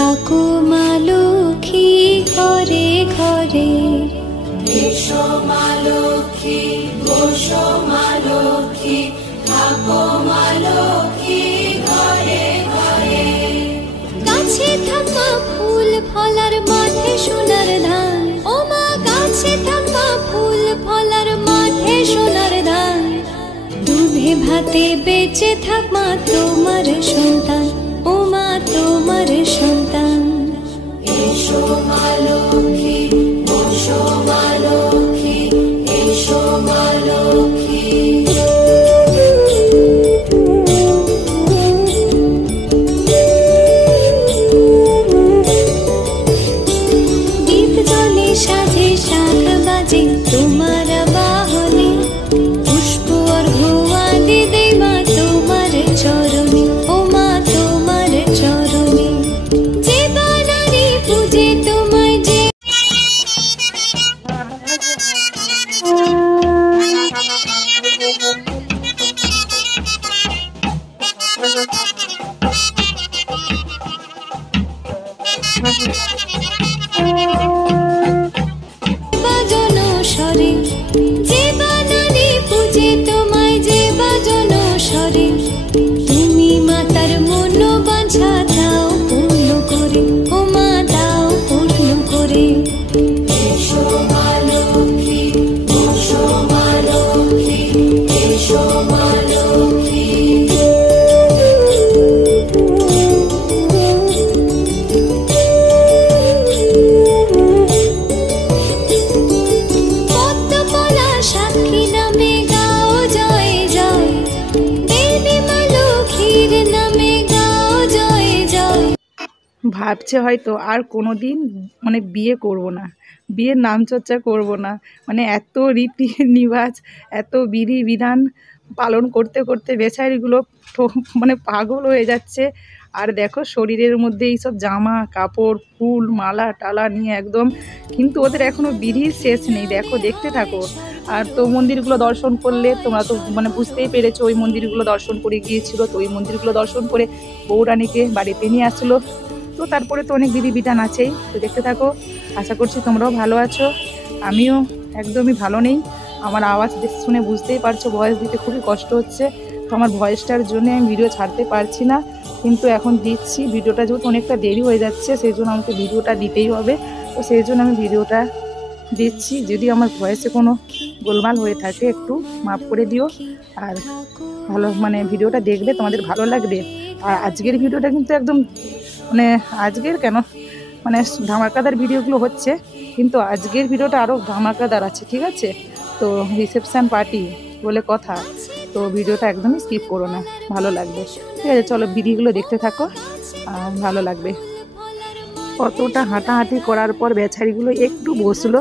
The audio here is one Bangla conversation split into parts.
থাকো মা লক্ষ্মী ঘরে ঘরে। এসো মা লক্ষ্মী, বসো মা লক্ষ্মী, থাকো মা লক্ষ্মী ঘরে ঘরে। গাছে থাকা ফুল ফলার মাঠে সোনার ধান, ও মা গাছে থাকা ফুল ফলার মাঠে সোনার ধান। দুধে ভাতে বেঁচে থাক মা তোমার সন্তান, ও মা তোমার সন্তান। এসো মা লক্ষ্মী, বসো মা লক্ষ্মী, এসো মা লক্ষ্মী। দীপ জলে সাজে শাখ বাজে তোমার বাহনে, পুষ্প অর্ঘ্য আদি দেই মা তোমার চরণে, ও মা তোমার চরণে। যে বানারি পূজে তোমায় যে বাজন স্বরে, যে বানারি পূজে তোমায় যে বাজন স্বরে। তুমি মাতার মন বাঞ্ছা দাও পূর্ণ করে, ও মা দাও পূর্ণ করে। এসো মা লক্ষ্মী, বসো মা লক্ষ্মী, এসো মা লক্ষ্মী। পদ্মপলা সাক্ষী নামে গাও জয় জয়, দেবী মা লক্ষ্মীর নামে গাও জয় জয়। ভাবছে হয়তো আর কোনো দিন মানে বিয়ে করব না, বিয়ের নাম চর্চা করব না, মানে এত রীতি নিবাজ, এত বিধি বিধান পালন করতে করতে বেচারিগুলো মানে পাগল হয়ে যাচ্ছে। আর দেখো শরীরের মধ্যে এইসব জামা কাপড় ফুল মালা টালা নিয়ে একদম, কিন্তু ওদের এখনও বিধির শেষ নেই। দেখো দেখতে থাকো। আর তো মন্দিরগুলো দর্শন করলে তোমরা তো মানে বুঝতেই পেরেছো, ওই মন্দিরগুলো দর্শন করে গিয়েছিলো, তো ওই মন্দিরগুলো দর্শন করে বউরানীকে বাড়িতে নিয়ে আসলো। তো তারপরে তো অনেক বিধি বিধান আছেই, তো দেখতে থাকো। আশা করছি তোমরাও ভালো আছো, আমিও একদমই ভালো নেই। আমার আওয়াজ শুনে বুঝতেই পারছো ভয়েস দিতে খুবই কষ্ট হচ্ছে। তো আমার ভয়েসটার জন্য আমি ভিডিও ছাড়তে পারছি না, কিন্তু এখন দিচ্ছি। ভিডিওটা যেহেতু অনেকটা দেরি হয়ে যাচ্ছে, সেই জন্য আমাকে ভিডিওটা দিতেই হবে। তো সেই জন্য আমি ভিডিওটা দিচ্ছি। যদি আমার ভয়েসে কোনো গোলমাল হয়ে থাকে একটু মাফ করে দিও। আর ভালো মানে ভিডিওটা দেখবে, তোমাদের ভালো লাগবে। আর আজকের ভিডিওটা কিন্তু একদম মানে আজকের কেন মানে ধামাকাদার ভিডিওগুলো হচ্ছে, কিন্তু আজকের ভিডিওটা আরও ধামাকাদার আছে, ঠিক আছে? তো রিসেপশান পার্টি বলে কথা, তো ভিডিওটা একদমই স্কিপ করো না, ভালো লাগবে, ঠিক আছে? চলো ভিডিওগুলো দেখতে থাকো, আর ভালো লাগবে। কতটা হাঁটাহাঁটি করার পর বেচারিগুলো একটু বসলো,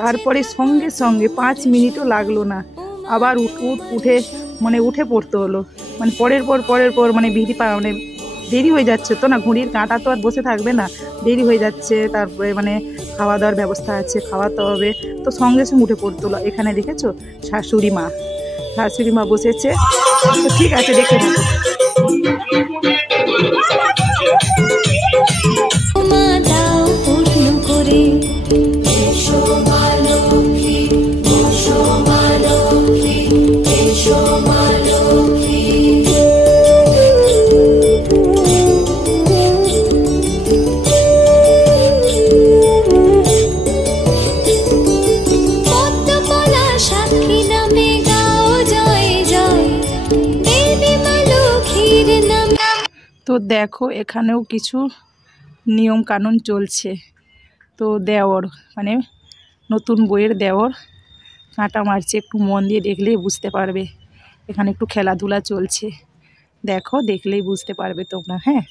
তারপরে সঙ্গে সঙ্গে 5 মিনিটও লাগলো না, আবার উঠে পড়তে হলো। মানে পরের পর মানে মানে দেরি হয়ে যাচ্ছে তো না, ঘড়ির কাঁটা তো আর বসে থাকবে না, দেরি হয়ে যাচ্ছে। তারপরে মানে খাওয়া দাওয়ার ব্যবস্থা আছে, খাওয়াতে হবে, তো সঙ্গে সঙ্গে উঠে পড়তে হলো। এখানে দেখেছো শাশুড়ি মা বসেছে, তো ঠিক আছে দেখে থাকো। মা দাও পূর্ণ করে। এসো মা লক্ষ্মী, বসো মা লক্ষ্মী, এসো মা লক্ষ্মী। পদ্মপলা সাক্ষী নামে গাও জয় জয়, দেবী মা লক্ষ্মীর নামে। তো দেখো এখানেও কিছু নিয়ম কানুন চলছে। তো দেওর মানে নতুন বইয়ের দেওর কাঁটা মারছে, একটু মন দিয়ে দেখলেই বুঝতে পারবে। এখানে একটু খেলাধুলা চলছে, দেখো দেখলেই বুঝতে পারবে তোমরা। হ্যাঁ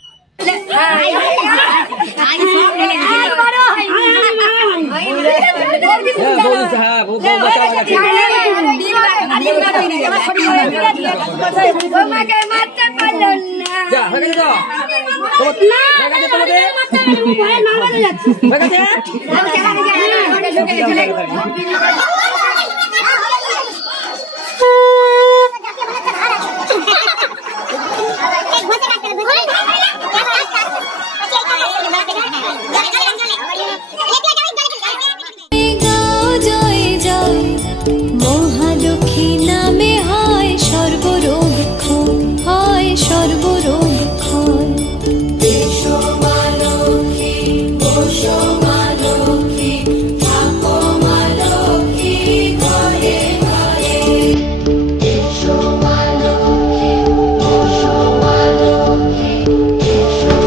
গাও জয় জয় মহালক্ষ্মী নামে হয় সর্বরোগ ক্ষয়, হয় সর্বরোগ ক্ষয়। এসো মা লক্ষ্মী, বসো মা লক্ষ্মী, থাকো মা লক্ষ্মী ঘরে ঘরে। এসো মা লক্ষ্মী, বসো মা লক্ষ্মী, এসো।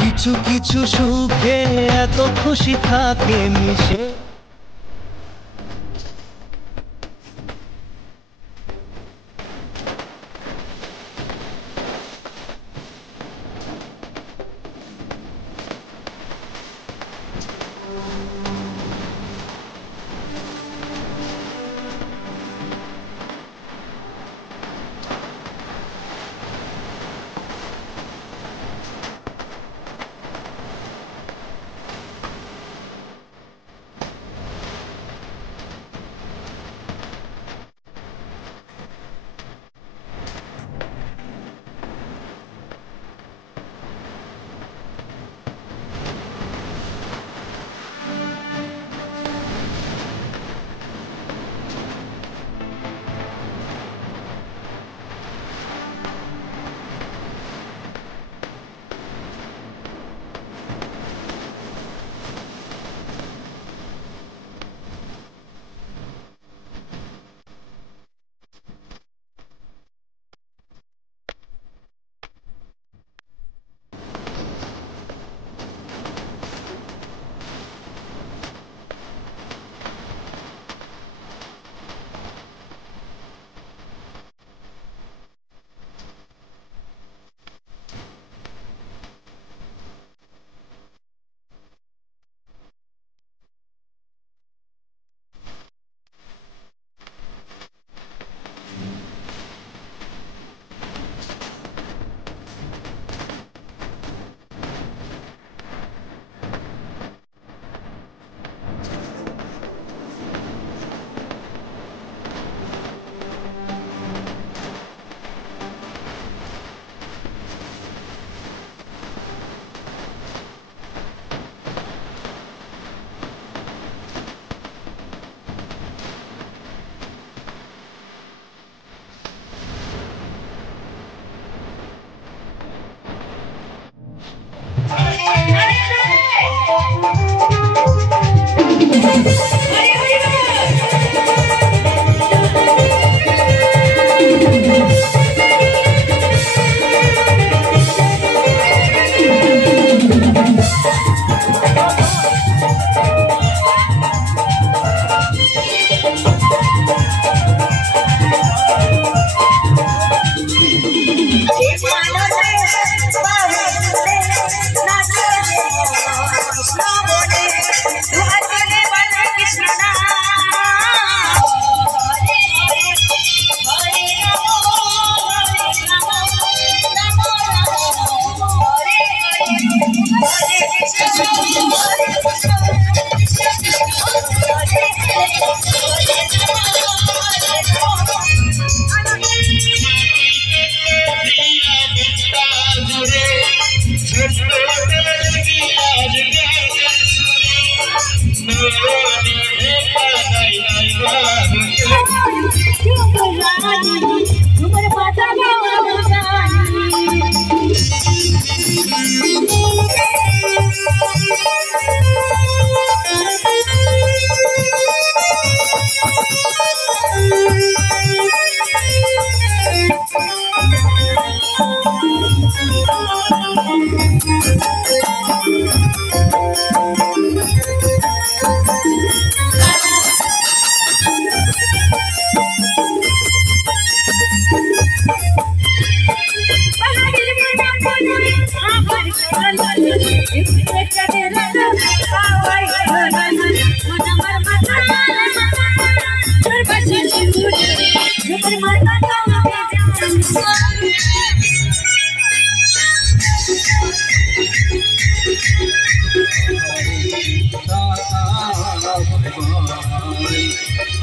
কিছু কিছু সুখে এত খুশি থাকে মিশে,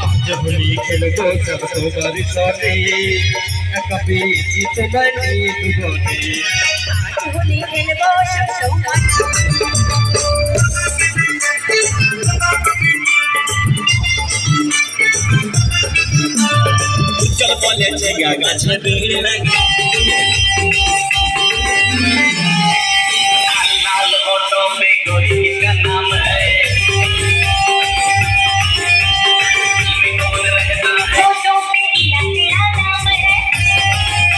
आज होली खेलबो सब तोहर साथे कभी जीत बनी दुगोने आज होली खेलबो सब चल बोले छेगा गाछ में भीड़ लगे लाल फोटो में कोई का नाम है फोटो पे तेरा नाम है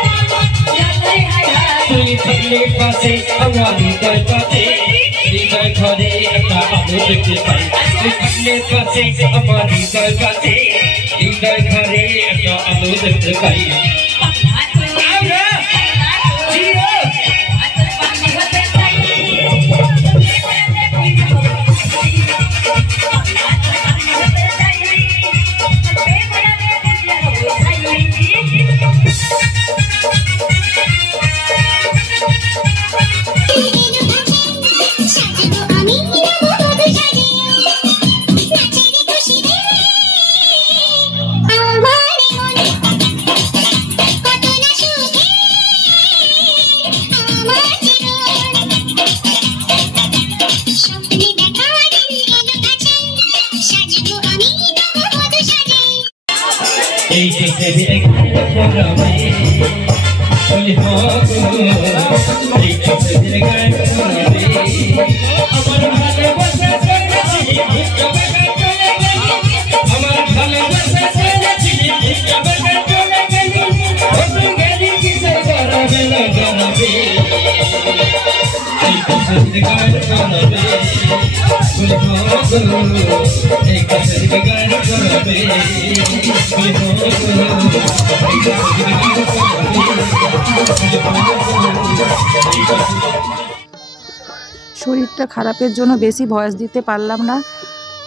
हमारे আমার হৃদয় পাতে হৃদয় ঘরে একটা আলো দেখতে পাই তুই থাকলে পাশে আমার হৃদয় পাতে হৃদয় ঘরে একটা আলো দেখতে পাই এই দেশে বিরামে বলি হক এই দেশে বিরামে আমার ভালোবাসা ছেড়েছি তবে চলে গেলি আমার ভালোবাসা ছেড়েছি তবে চলে গেলি ওই গেলি কিসে করবে না জানাবে এই দেশে বিরামে জানাবে বলি হক এই দেশে বিরামে জানাবে শরীরটা খারাপের জন্য বেশি ভয়েস দিতে পারলাম না।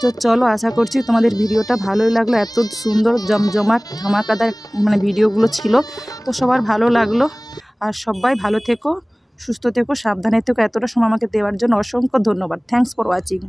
তো চলো, আশা করছি তোমাদের ভিডিওটা ভালোই লাগলো। এত সুন্দর জমজমাট ধামাকাদার মানে ভিডিওগুলো ছিল, তো সবার ভালো লাগলো। আর সবাই ভালো থেকো, সুস্থ থেকো, সাবধানে থেকো। এতটা সময় আমাকে দেওয়ার জন্য অসংখ্য ধন্যবাদ। Thanks for watching.